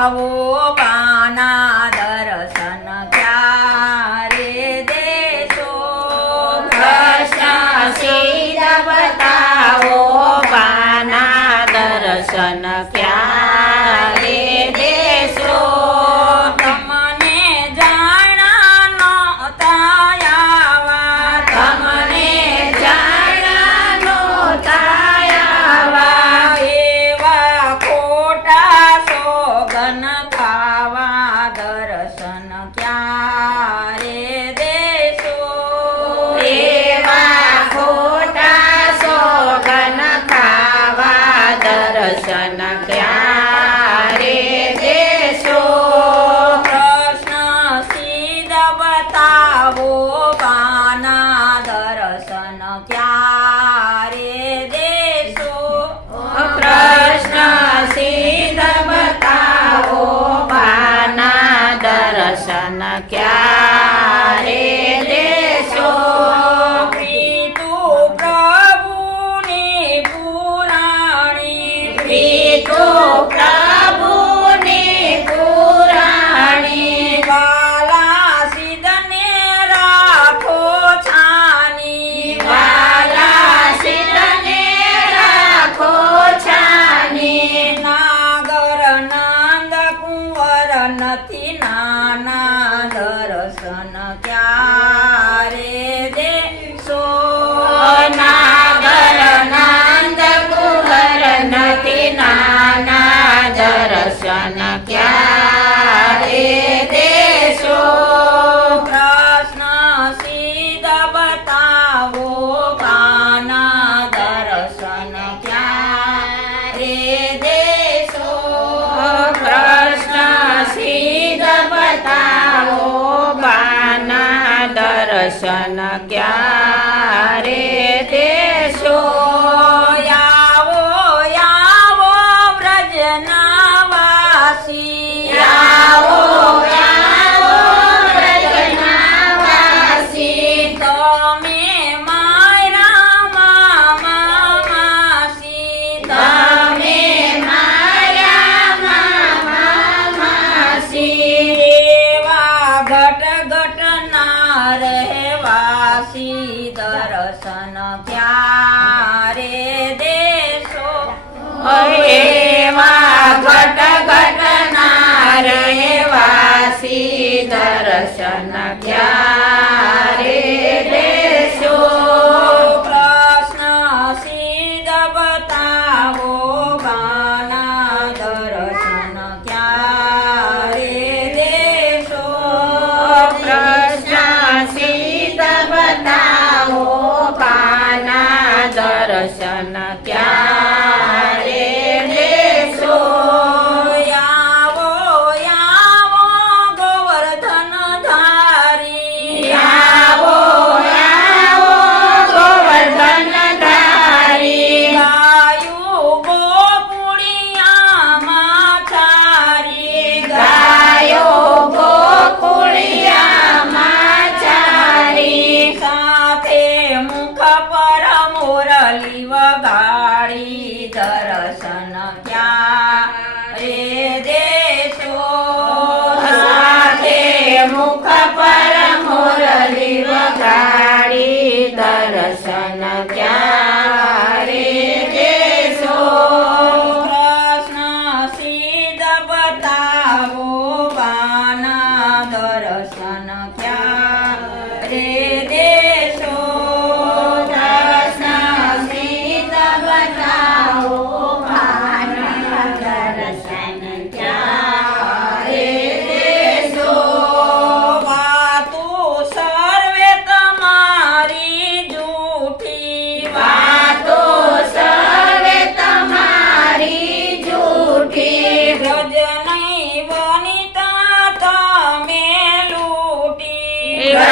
આવો દર્શન ક્યાં क्या દર્શન ક્યારે દેશો? હવે માં ઘટ because I'm not Hey.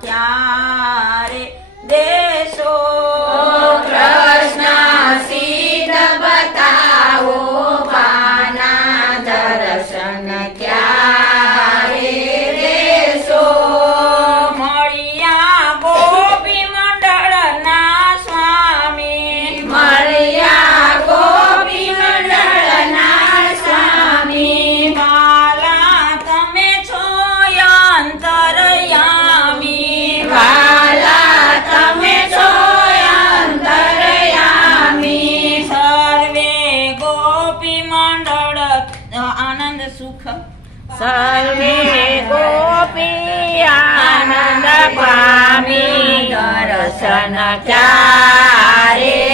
ત્યાં રે દેશો મંડળ આનંદ સુખ. સર્વે ગોપી આનંદ પામી દર્શન ચારે